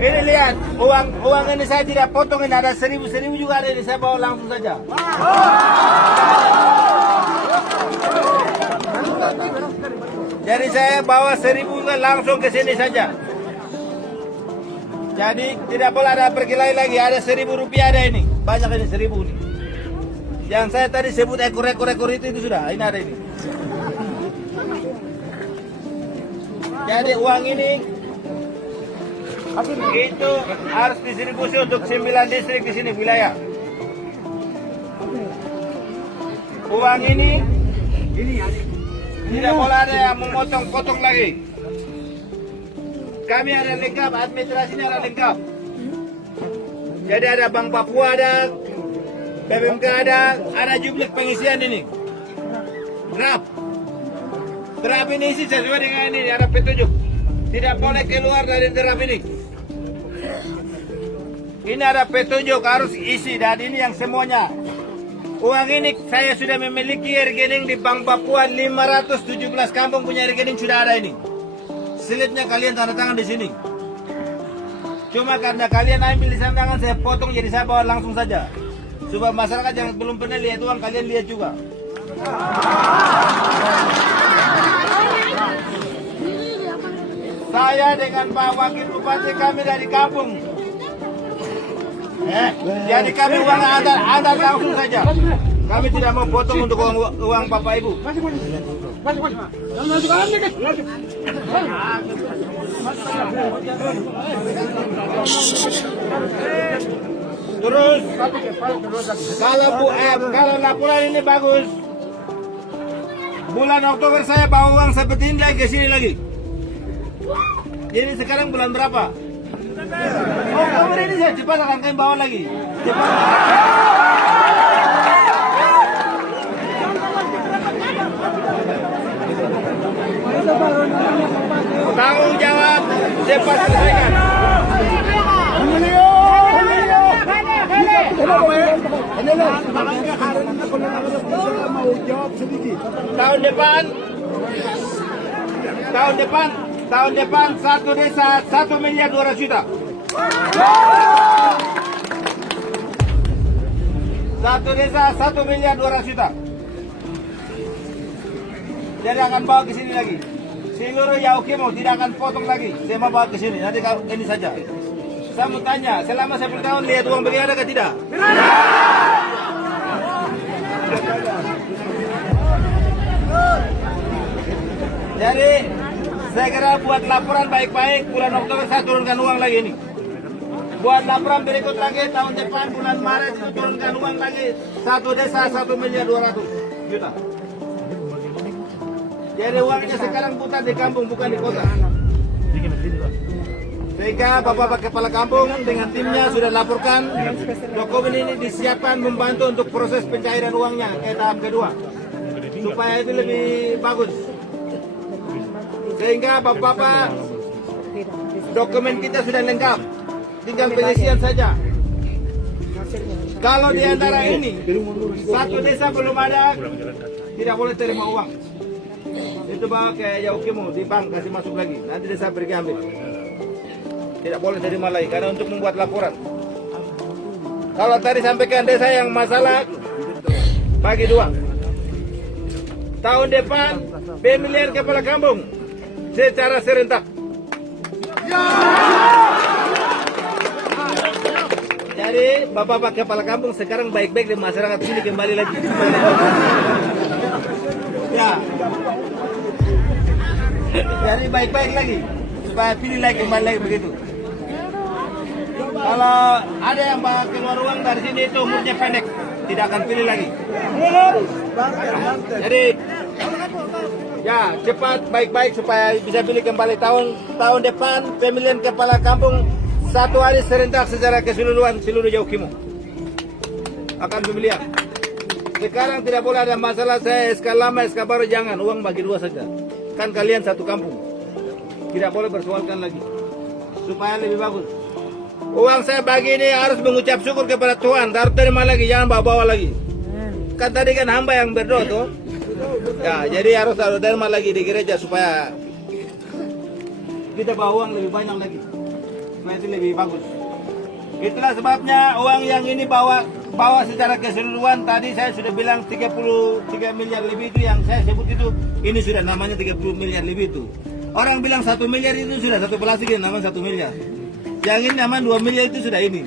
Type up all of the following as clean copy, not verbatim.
Ini lihat, uang ini saya tidak potong, ini ada 1.000 juga ada ini, saya bawa langsung saja. Jadi saya bawa 1.000 langsung ke sini saja. Jadi tidak boleh ada pergi lagi, ada 1.000 rupiah ada ini, banyak ini 1.000 ini. Yang saya tadi sebut ekor-ekor itu sudah, ini ada ini. Jadi uang ini itu harus distribusi untuk 9 distrik di sini wilayah. Uang ini tidak boleh ada yang memotong-potong lagi. Kami ada lengkap, administrasinya ada lengkap. Jadi ada Bank Papua ada, BPMK ada jumlah pengisian ini. Draft ini isi sesuai dengan ini, ada petunjuk. Tidak boleh keluar dari draft ini. Ini ada petunjuk harus isi dan ini yang semuanya. Uang ini saya sudah memiliki rekening di Bank Papua 517 kampung punya rekening sudah ada ini. Slipnya kalian tanda tangan di sini. Cuma karena kalian ambil di sana tangan saya potong jadi saya bawa langsung saja. Supaya masyarakat yang belum pernah lihat uang kalian lihat juga. Saya dengan Pak Wakil Bupati kami dari kampung. Jadi kami uang anda langsung saja. Kami tidak mau potong untuk uang Bapak Ibu. Terus kalau laporan ini bagus, bulan Oktober saya bawa uang seperti ini lagi ke sini lagi. Jadi sekarang bulan berapa? Oktober ini saya cepat akan kami bawa lagi. Cepat. Tanggung jawab cepat selesaikan. Tahun depan satu desa 1.200.000.000. Satu desa 1.200.000.000. Jadi akan bawa ke sini lagi. Seluruh Yaukimo tidak akan potong lagi. Saya mau bawa ke sini. Nanti kalau ini saja. Saya mau tanya, selama 10 tahun lihat uang begini ada ke tidak? Jadi saya kira buat laporan baik-baik bulan Oktober saya turunkan uang lagi ini. Buat laporan berikut lagi tahun depan bulan Maret itu turunkan uang lagi satu desa 1.200.000.000. Jadi uangnya sekarang putar di kampung bukan di kota. Sehingga Bapak Kepala Kampung dengan timnya sudah laporkan dokumen ini disiapkan membantu untuk proses pencairan uangnya ke tahap kedua supaya itu lebih bagus. Sehingga Bapak dokumen kita sudah lengkap, tinggal pengisian saja. Kalau di antara ini satu desa belum ada, tidak boleh terima uang. Itu bawa ke Yaukimo di bank kasih masuk lagi. Nanti desa pergi ambil. Tidak boleh terima lagi karena untuk membuat laporan. Kalau tadi sampaikan desa yang masalah bagi dua. Tahun depan pemilihan kepala kampung secara serentak. Jadi Bapak kepala kampung sekarang baik-baik di masyarakat sini kembali lagi. Ya. Jadi baik-baik lagi supaya pilih lagi kembali lagi begitu. Kalau ada yang keluar uang dari sini itu umurnya pendek, tidak akan pilih lagi. Jadi ya cepat baik-baik supaya bisa pilih kembali tahun depan pemilihan kepala kampung satu hari serentak secara keseluruhan seluruh Yaukimo akan pemilihan. Sekarang tidak boleh ada masalah saya SK lama SK baru jangan uang bagi dua saja. Kan kalian satu kampung, tidak boleh bersoalkan lagi supaya lebih bagus. Uang saya bagi ini harus mengucap syukur kepada Tuhan. Harus terima lagi, jangan bawa-bawa lagi. Kan tadi kan hamba yang berdoa tuh. Ya, jadi harus terima lagi di gereja supaya kita bawa uang lebih banyak lagi. supaya itu lebih bagus. Itulah sebabnya uang yang ini bawa secara keseluruhan tadi saya sudah bilang 33 miliar lebih itu yang saya sebut itu ini sudah namanya 30 miliar lebih itu. Orang bilang 1 miliar itu sudah satu plastik yang namanya 1 miliar. Yang ini namanya 2 miliar itu sudah ini.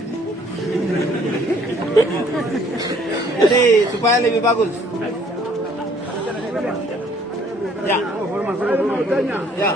Jadi supaya lebih bagus. Ya. Ya.